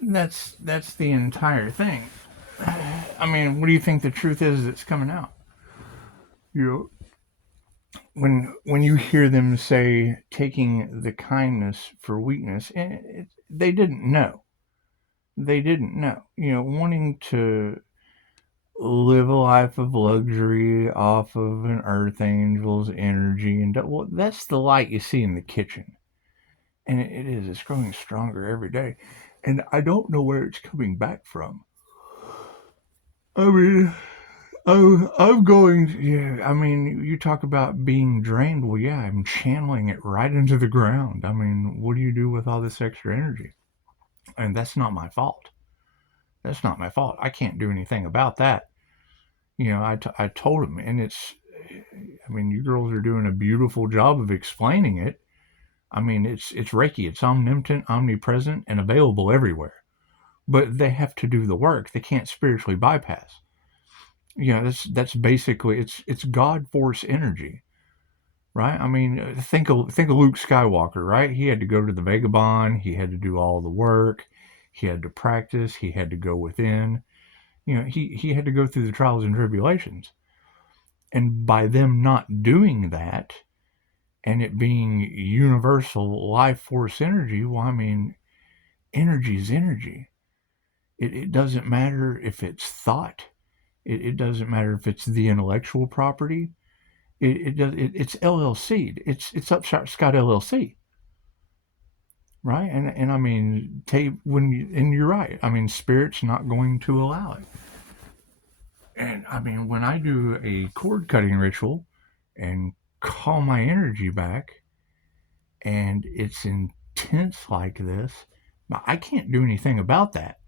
That's the entire thing. I mean, what do you think the truth is that's coming out? You know, when you hear them say taking the kindness for weakness, they didn't know. They didn't know. Wanting to live a life of luxury off of an earth angel's energy, and well, that's the light you see in the kitchen, and it is. It's growing stronger every day, and I don't know where it's coming back from. I mean, I'm going. Yeah, I mean, you talk about being drained. Well, yeah, I'm channeling it right into the ground. I mean, what do you do with all this extra energy? And that's not my fault. That's not my fault. I can't do anything about that. I told him, and I mean, you girls are doing a beautiful job of explaining it. I mean, it's Reiki. It's omnipotent, omnipresent, and available everywhere. But they have to do the work. They can't spiritually bypass. That's basically it's God force energy, right? I mean, think of Luke Skywalker, right? He had to go to the Vagabond. He had to do all the work. He had to practice. He had to go within. He had to go through the trials and tribulations. And by them not doing that, and it being universal life force energy, well, I mean, energy is energy. It doesn't matter if it's thought. It doesn't matter if it's the intellectual property. It's LLC. It's Upshotscott LLC, right? And I mean, and you're right. I mean, spirit's not going to allow it. And I mean, when I do a cord cutting ritual and call my energy back, and it's intense like this, I can't do anything about that.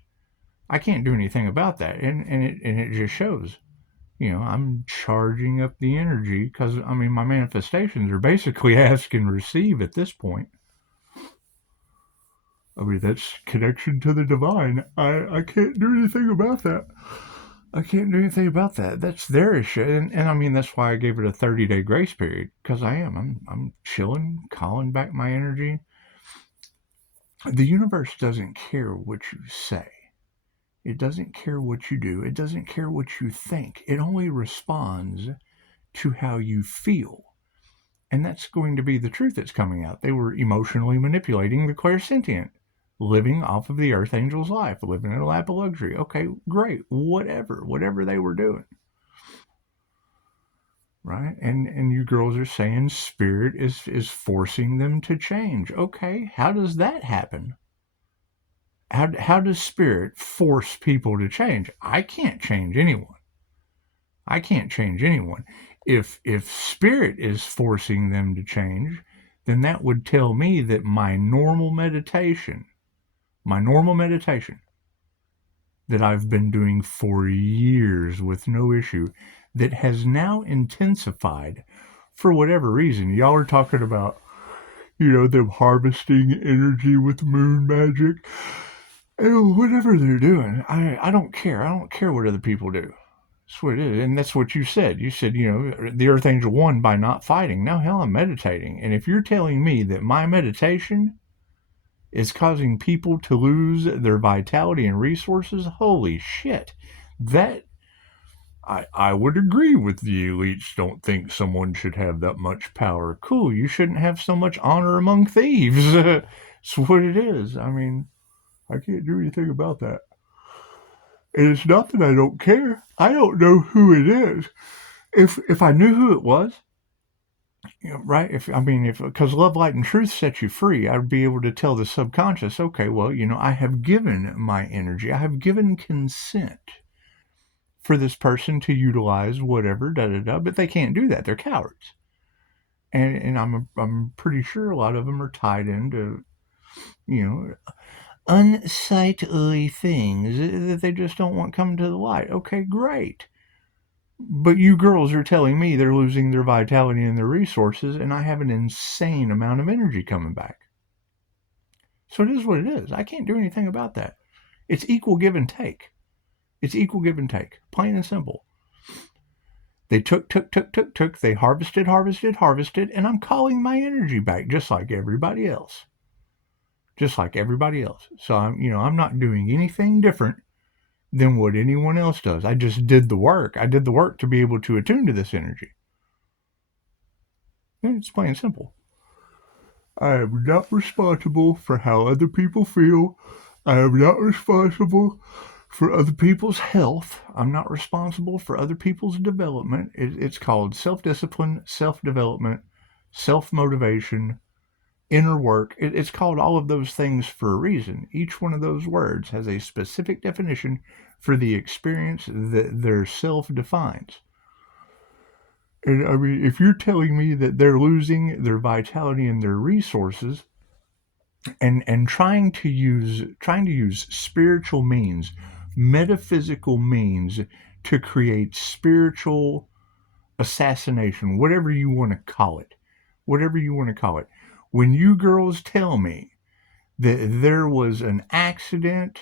I can't do anything about that, and it just shows. I'm charging up the energy because I mean my manifestations are basically ask and receive at this point. I mean that's connection to the divine. I can't do anything about that. I can't do anything about that. That's their issue, and I mean that's why I gave it a 30-day grace period because I'm chilling, calling back my energy. The universe doesn't care what you say. It doesn't care what you do. It doesn't care what you think. It only responds to how you feel. And that's going to be the truth that's coming out. They were emotionally manipulating the clairsentient, living off of the earth angel's life, living in a lap of luxury. Okay, great. Whatever they were doing. Right? And you girls are saying spirit is forcing them to change. Okay, how does that happen? How does spirit force people to change? I can't change anyone. I can't change anyone. If spirit is forcing them to change, then that would tell me that my normal meditation that I've been doing for years with no issue, that has now intensified for whatever reason. Y'all are talking about, them harvesting energy with moon magic. Whatever they're doing, I don't care. I don't care what other people do. That's what it is. And that's what you said. You said, the Earth Angel won by not fighting. Now, hell, I'm meditating. And if you're telling me that my meditation is causing people to lose their vitality and resources, holy shit. That, I would agree with the elites don't think someone should have that much power. Cool, you shouldn't have so much honor among thieves. It's what it is. I mean, I can't do anything about that. And it's not that I don't care. I don't know who it is. If I knew who it was, right? If because love, light, and truth set you free, I'd be able to tell the subconscious, okay, well, I have given my energy, I have given consent for this person to utilize whatever, da da da. But they can't do that. They're cowards, and I'm pretty sure a lot of them are tied into, unsightly things that they just don't want coming to the light. Okay, great. But you girls are telling me they're losing their vitality and their resources, and I have an insane amount of energy coming back. So it is what it is. I can't do anything about that. It's equal give and take. It's equal give and take. Plain and simple. They took. They harvested, and I'm calling my energy back just like everybody else. just like everybody else. So I'm not doing anything different than what anyone else does. I just did the work. I did the work to be able to attune to this energy. And it's plain and simple. I am not responsible for how other people feel. I am not responsible for other people's health. I'm not responsible for other people's development. It's called self-discipline, self-development, self-motivation, inner work. It's called all of those things for a reason. Each one of those words has a specific definition for the experience that their self defines. And I mean, if you're telling me that they're losing their vitality and their resources, and trying to use spiritual means, metaphysical means to create spiritual assassination, whatever you want to call it, whatever you want to call it. When you girls tell me that there was an accident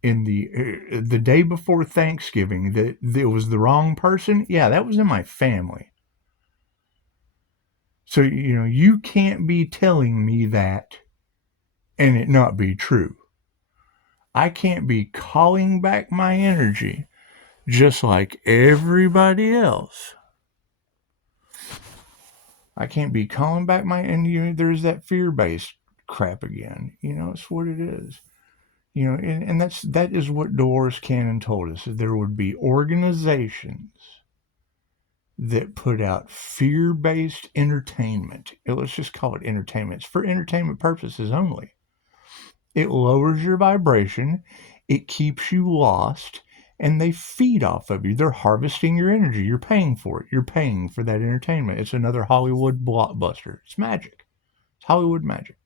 in the day before Thanksgiving, that it was the wrong person, yeah, that was in my family. So you can't be telling me that and it not be true. I can't be calling back my energy just like everybody else. I can't be calling back and there's that fear-based crap again. It's what it is. And that is what Dolores Cannon told us. That there would be organizations that put out fear-based entertainment. Let's just call it entertainment. It's for entertainment purposes only. It lowers your vibration. It keeps you lost. And they feed off of you. They're harvesting your energy. You're paying for it. You're paying for that entertainment. It's another Hollywood blockbuster. It's magic. It's Hollywood magic.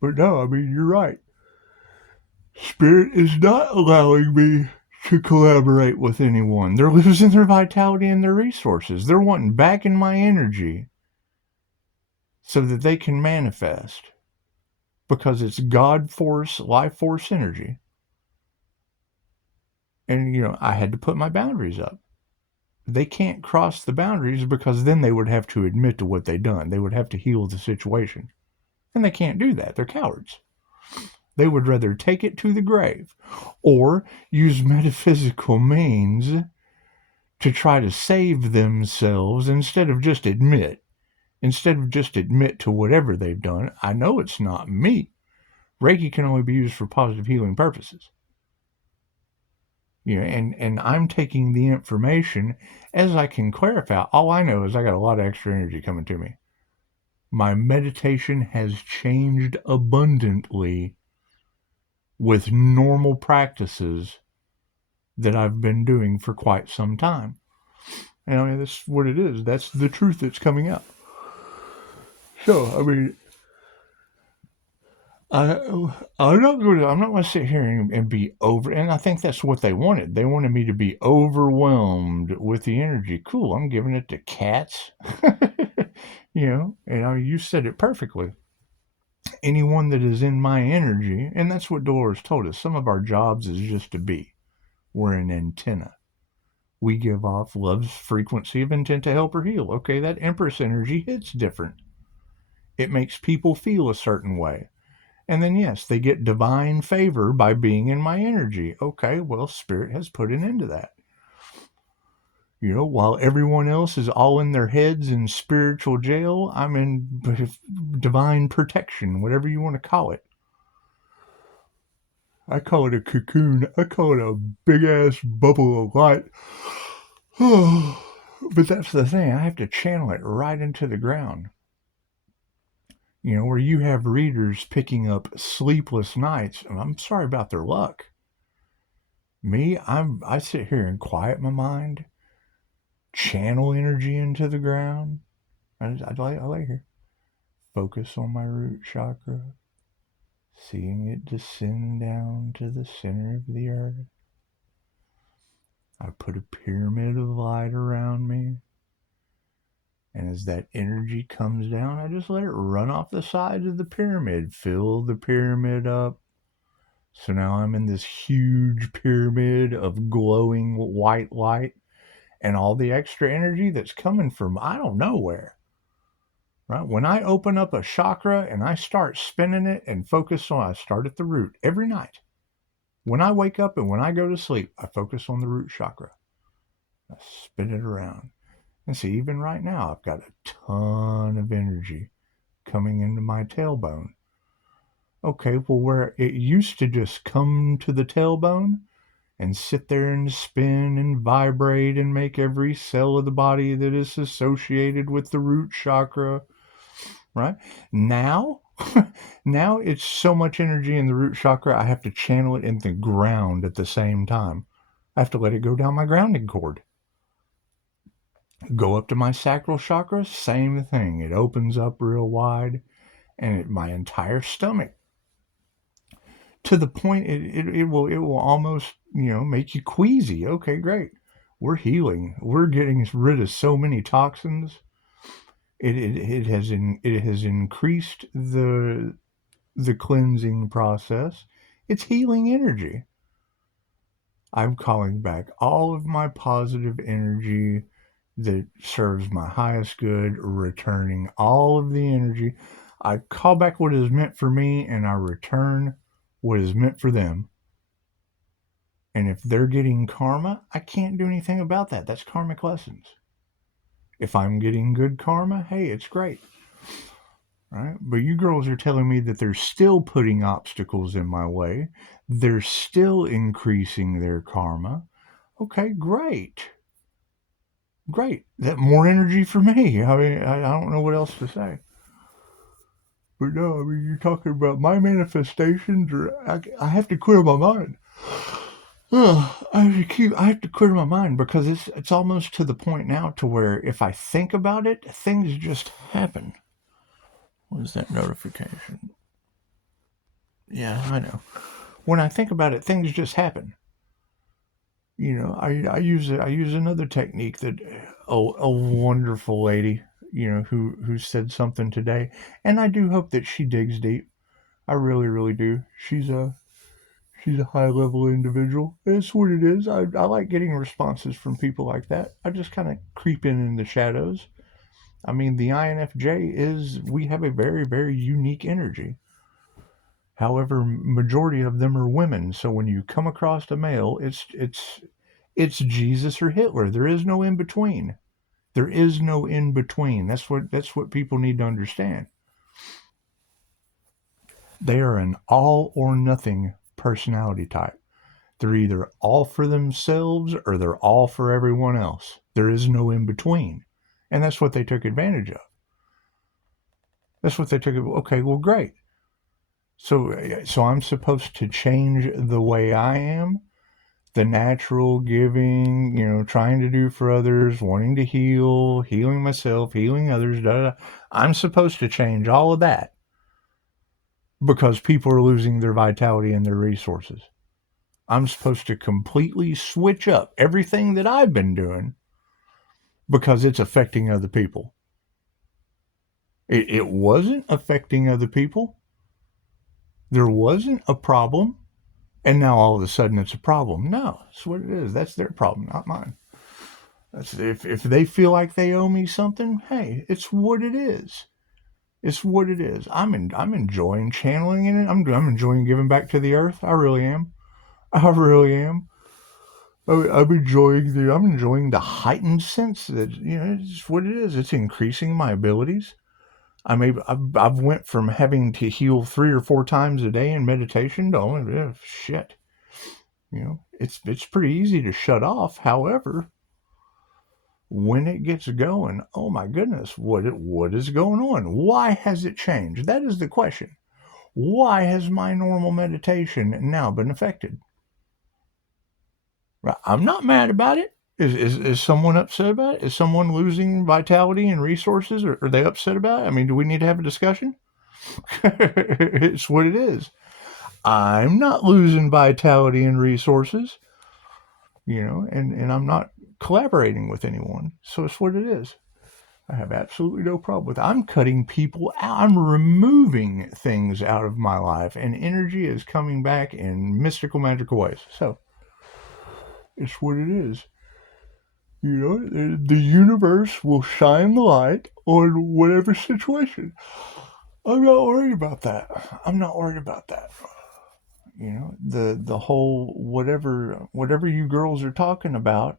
But no, I mean, you're right. Spirit is not allowing me to collaborate with anyone. They're losing their vitality and their resources. They're wanting back in my energy so that they can manifest. Because it's God force, life force energy. And, I had to put my boundaries up. They can't cross the boundaries because then they would have to admit to what they've done. They would have to heal the situation. And they can't do that. They're cowards. They would rather take it to the grave or use metaphysical means to try to save themselves instead of just admit to whatever they've done. I know it's not me. Reiki can only be used for positive healing purposes. And I'm taking the information as I can clarify. All I know is I got a lot of extra energy coming to me. My meditation has changed abundantly with normal practices that I've been doing for quite some time. And I mean, that's what it is. That's the truth that's coming out. So, I mean, I'm not going to sit here and be over. And I think that's what they wanted. They wanted me to be overwhelmed with the energy. Cool, I'm giving it to cats. And I mean, you said it perfectly. Anyone that is in my energy, and that's what Dolores told us. Some of our jobs is just to be. We're an antenna. We give off love's frequency of intent to help or heal. Okay, that Empress energy hits different. It makes people feel a certain way. And then, yes, they get divine favor by being in my energy. Okay, well, Spirit has put an end to that. While everyone else is all in their heads in spiritual jail, I'm in divine protection, whatever you want to call it. I call it a cocoon. I call it a big-ass bubble of light. But that's the thing. I have to channel it right into the ground. Where you have readers picking up sleepless nights. I'm sorry about their luck. Me, I sit here and quiet my mind, channel energy into the ground. I lay here, focus on my root chakra, seeing it descend down to the center of the earth. I put a pyramid of light around me. And as that energy comes down, I just let it run off the sides of the pyramid, fill the pyramid up. So now I'm in this huge pyramid of glowing white light and all the extra energy that's coming from I don't know where. right? When I open up a chakra and I start spinning it and focus on, I start at the root every night. When I wake up and when I go to sleep, I focus on the root chakra. I spin it around. And see, even right now, I've got a ton of energy coming into my tailbone. Okay, well, where it used to just come to the tailbone and sit there and spin and vibrate and make every cell of the body that is associated with the root chakra, right? Now, now it's so much energy in the root chakra, I have to channel it in the ground at the same time. I have to let it go down my grounding cord. Go up to my sacral chakra, same thing. It opens up real wide, and my entire stomach, to the point it will almost make you queasy. Okay, great. We're healing. We're getting rid of so many toxins. It has increased the cleansing process. It's healing energy. I'm calling back all of my positive energy that serves my highest good, returning all of the energy. I call back what is meant for me and I return what is meant for them. And if they're getting karma, I can't do anything about that. That's karmic lessons. If I'm getting good karma, hey, it's great. Right? But you girls are telling me that they're still putting obstacles in my way. They're still increasing their karma. Okay, great. Great. That more energy for me. I mean, I don't know what else to say. But no, I mean, you're talking about my manifestations, or I have to clear my mind. I have to clear my mind because it's almost to the point now to where if I think about it, things just happen. What is that notification? Yeah, I know. When I think about it, things just happen. I use another technique that a wonderful lady, who said something today, and I do hope that she digs deep. I really, really do. She's a high level individual. It's what it is. I like getting responses from people like that. I just kind of creep in the shadows. I mean, the INFJ we have a very, very unique energy. However, majority of them are women. So when you come across a male, it's Jesus or Hitler. There is no in between. There is no in between. That's what people need to understand. They are an all or nothing personality type. They're either all for themselves or they're all for everyone else. There is no in between. And that's what they took advantage of. That's what they took. Okay, well, great. So I'm supposed to change the way I am, the natural giving, trying to do for others, wanting to heal, healing myself, healing others. Da, da, da. I'm supposed to change all of that because people are losing their vitality and their resources. I'm supposed to completely switch up everything that I've been doing because it's affecting other people. It wasn't affecting other people. There wasn't a problem. And now all of a sudden it's a problem. No, that's what it is. That's their problem, not mine. If they feel like they owe me something, hey, it's what it is. It's what it is. I'm enjoying channeling in it. I'm enjoying giving back to the earth. I really am. I really am. I'm enjoying the heightened sense that it's what it is. It's increasing my abilities. I've went from having to heal 3 or 4 times a day in meditation to only shit. It's pretty easy to shut off. However, when it gets going, oh my goodness, what is going on? Why has it changed? That is the question. Why has my normal meditation now been affected? Right, I'm not mad about it. Is someone upset about it? Is someone losing vitality and resources? Are they upset about it? I mean, do we need to have a discussion? It's what it is. I'm not losing vitality and resources, and I'm not collaborating with anyone. So it's what it is. I have absolutely no problem with it. I'm cutting people out. I'm removing things out of my life, and energy is coming back in mystical, magical ways. So it's what it is. The universe will shine the light on whatever situation. I'm not worried about that. I'm not worried about that. The whole whatever you girls are talking about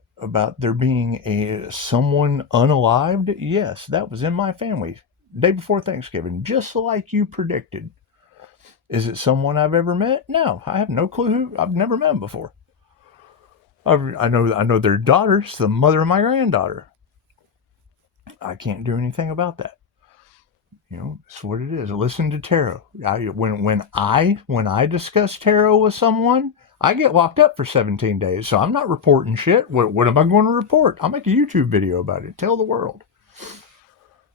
there being a someone unalived. Yes, that was in my family day before Thanksgiving, just like you predicted. Is it someone I've ever met? No, I have no clue who. I've never met them before. I know their daughter's the mother of my granddaughter. I can't do anything about that. It's what it is. Listen to tarot. When I discuss tarot with someone, I get locked up for 17 days. So I'm not reporting shit. What am I going to report? I'll make a YouTube video about it. Tell the world.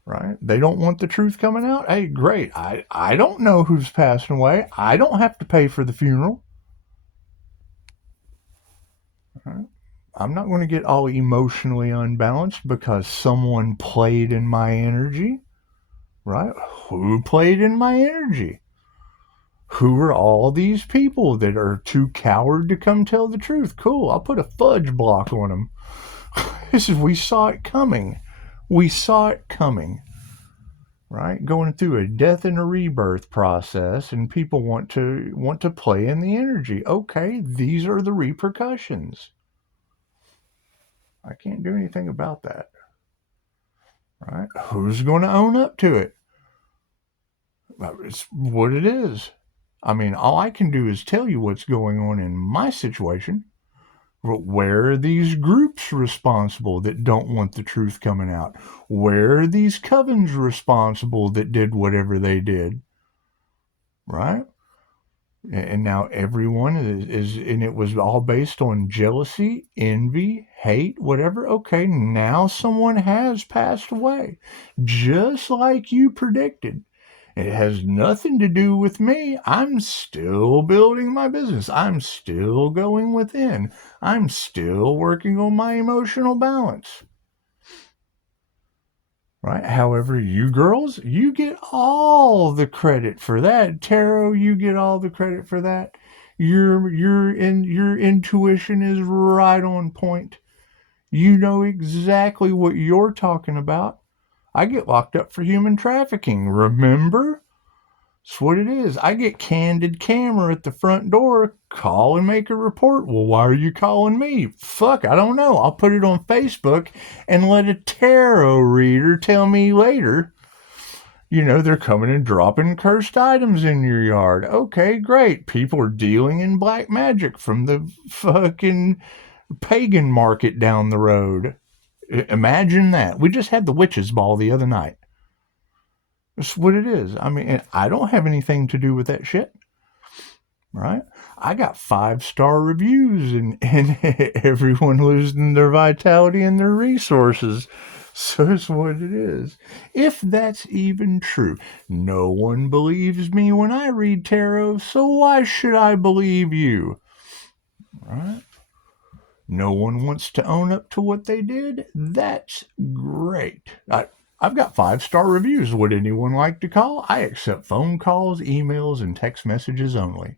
Right? They don't want the truth coming out. Hey, great. I don't know who's passing away. I don't have to pay for the funeral. Right? I'm not going to get all emotionally unbalanced because someone played in my energy. Right? Who played in my energy? Who are all these people that are too coward to come tell the truth? Cool, I'll put a fudge block on them. We saw it coming. We saw it coming. Right? Going through a death and a rebirth process, and people want to play in the energy. Okay, these are the repercussions. I can't do anything about that. Right? Who's going to own up to it? It's what it is. I mean, all I can do is tell you what's going on in my situation. But where are these groups responsible that don't want the truth coming out? Where are these covens responsible that did whatever they did? Right? And now everyone is, and it was all based on jealousy, envy, hate, whatever. Okay, now someone has passed away, just like you predicted. It has nothing to do with me. I'm still building my business. I'm still going within. I'm still working on my emotional balance. Right? However, you girls, you get all the credit for that. Tarot, you get all the credit for that. Your intuition is right on point. You know exactly what you're talking about. I get locked up for human trafficking, remember? That's what it is. I get candid camera at the front door. Call and make a report. Well, why are you calling me? Fuck, I don't know. I'll put it on Facebook and let a tarot reader tell me later. They're coming and dropping cursed items in your yard. Okay, great. People are dealing in black magic from the fucking pagan market down the road. Imagine that. We just had the witches ball the other night. That's what it is. I mean, I don't have anything to do with that shit. Right? I got 5-star reviews and everyone losing their vitality and their resources. So that's what it is. If that's even true. No one believes me when I read tarot, so why should I believe you? Right? No one wants to own up to what they did. That's great. I've got 5-star reviews. Would anyone like to call? I accept phone calls, emails, and text messages only.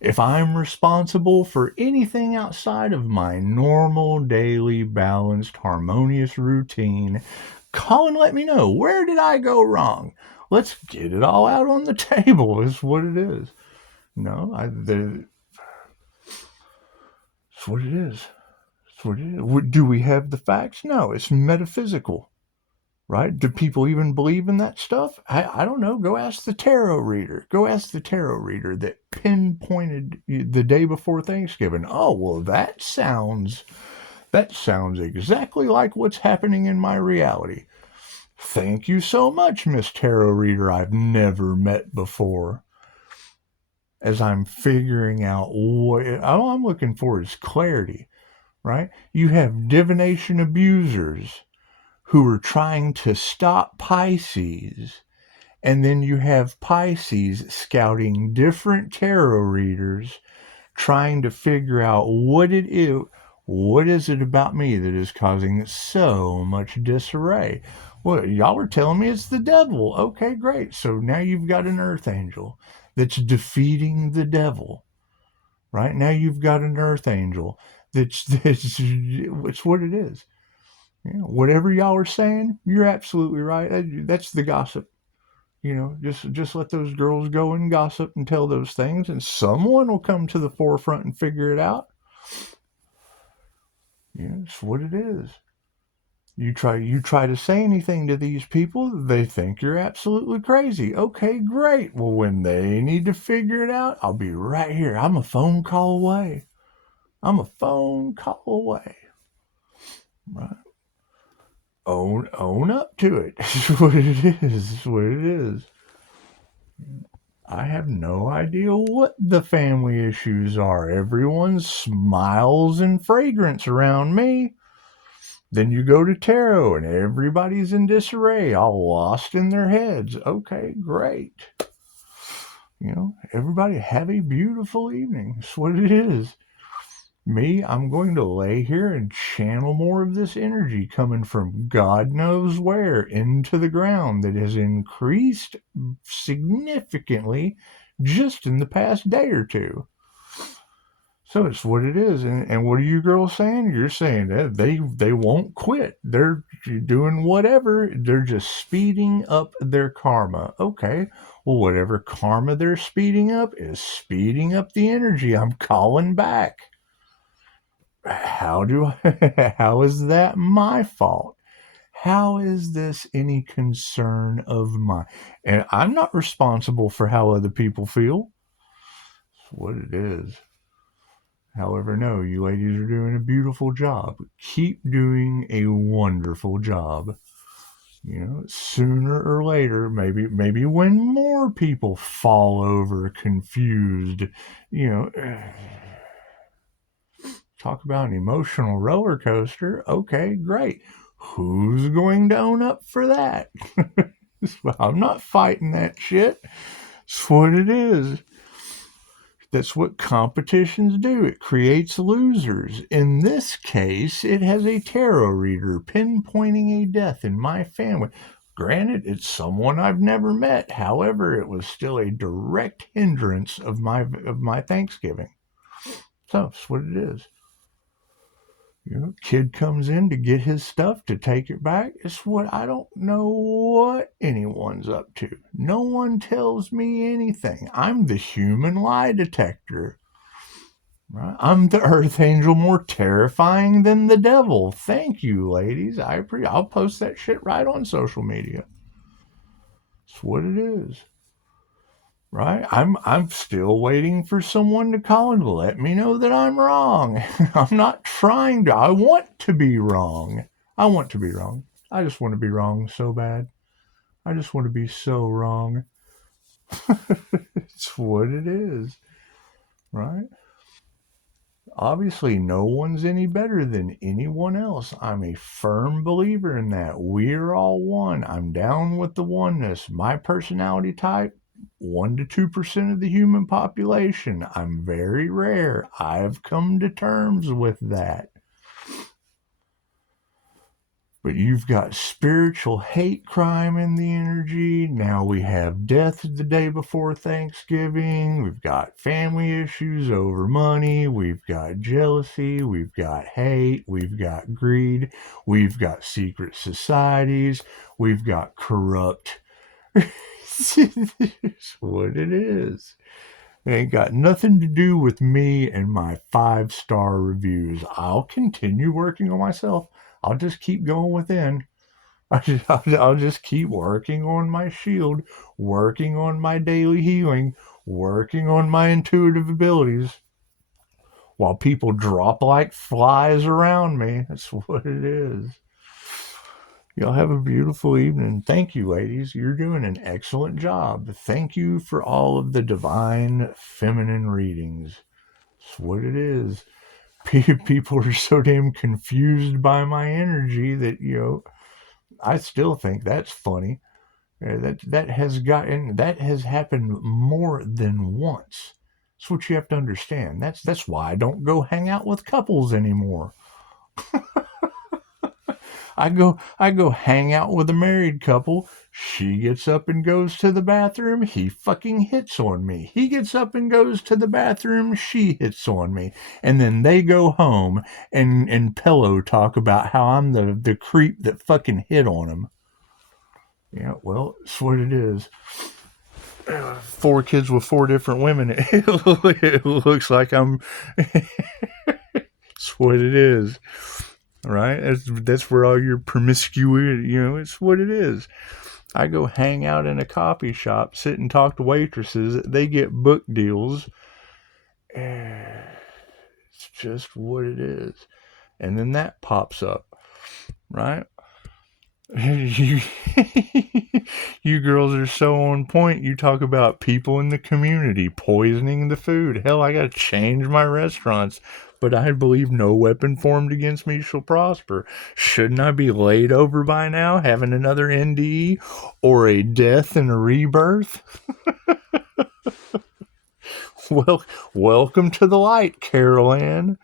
If I'm responsible for anything outside of my normal, daily, balanced, harmonious routine, call and let me know. Where did I go wrong? Let's get it all out on the table, is what it is. It's what it is. It's what it is. Do we have the facts? No, it's metaphysical. Right? Do people even believe in that stuff? I don't know. Go ask the tarot reader. Go ask the tarot reader that pinpointed the day before Thanksgiving. Oh, well, that sounds exactly like what's happening in my reality. Thank you so much, Miss Tarot Reader I've never met before. As I'm figuring out all I'm looking for is clarity, right? You have divination abusers who are trying to stop Pisces. And then you have Pisces scouting different tarot readers, trying to figure out what is it about me that is causing so much disarray. Well, y'all are telling me it's the devil. Okay, great. So now you've got an earth angel that's defeating the devil. Right? Now you've got an earth angel it's what it is. Yeah, whatever y'all are saying, you're absolutely right. That's the gossip. Just let those girls go and gossip and tell those things, and someone will come to the forefront and figure it out. It's what it is. You try to say anything to these people, they think you're absolutely crazy. Okay, great. Well, when they need to figure it out, I'll be right here. I'm a phone call away. I'm a phone call away. Right? Own up to it. It's what it is. It's what it is. I have no idea what the family issues are. Everyone smiles and fragrance around me. Then you go to tarot and everybody's in disarray, all lost in their heads. Okay, great. Everybody have a beautiful evening. That's what it is. Me, I'm going to lay here and channel more of this energy coming from God knows where into the ground that has increased significantly just in the past day or two. So it's what it is. And what are you girls saying? You're saying that they won't quit. They're doing whatever. They're just speeding up their karma. Okay. Well, whatever karma they're speeding up is speeding up the energy I'm calling back. How is that my fault? How is this any concern of mine? And I'm not responsible for how other people feel. That's what it is. However, no, you ladies are doing a beautiful job. Keep doing a wonderful job. Sooner or later, maybe when more people fall over confused, you know, talk about an emotional roller coaster. Okay, great. Who's going to own up for that? I'm not fighting that shit. It's what it is. That's what competitions do. It creates losers. In this case, it has a tarot reader pinpointing a death in my family. Granted, it's someone I've never met. However, it was still a direct hindrance of my Thanksgiving. So that's what it is. Kid comes in to get his stuff to take it back. It's what I don't know what anyone's up to. No one tells me anything. I'm the human lie detector. Right? I'm the earth angel more terrifying than the devil. Thank you, ladies. I'll post that shit right on social media. It's what it is. Right? I'm still waiting for someone to call and let me know that I'm wrong. I'm not trying to. I want to be wrong. I want to be wrong. I just want to be wrong so bad. I just want to be so wrong. It's what it is. Right? Obviously, no one's any better than anyone else. I'm a firm believer in that. We're all one. I'm down with the oneness. My personality type, 1 to 2% of the human population. I'm very rare. I've come to terms with that. But you've got spiritual hate crime in the energy. Now we have death the day before Thanksgiving. We've got family issues over money. We've got jealousy. We've got hate. We've got greed. We've got secret societies. We've got corrupt. It's what it is. It ain't got nothing to do with me and my 5-star reviews. I'll continue working on myself. I'll just keep going within. I'll just keep working on my shield, working on my daily healing, working on my intuitive abilities while people drop like flies around me. That's what it is. Y'all have a beautiful evening. Thank you, ladies. You're doing an excellent job. Thank you for all of the divine feminine readings. That's what it is. People are so damn confused by my energy that, I still think that's funny. That has happened more than once. That's what you have to understand. That's why I don't go hang out with couples anymore. I go hang out with a married couple. She gets up and goes to the bathroom. He fucking hits on me. He gets up and goes to the bathroom. She hits on me. And then they go home and pillow talk about how I'm the creep that fucking hit on him. Yeah, well, it's what it is. 4 kids with 4 different women. It looks like I'm. It's what it is, right? That's where all your promiscuity, it's what it is. I go hang out in a coffee shop, sit and talk to waitresses. They get book deals. It's just what it is. And then that pops up, right? You, you girls are so on point. You talk about people in the community poisoning the food. Hell, I gotta change my restaurants. But I believe no weapon formed against me shall prosper. Shouldn't I be laid over by now, having another NDE or a death and a rebirth? Well, welcome to the light, Carol Ann.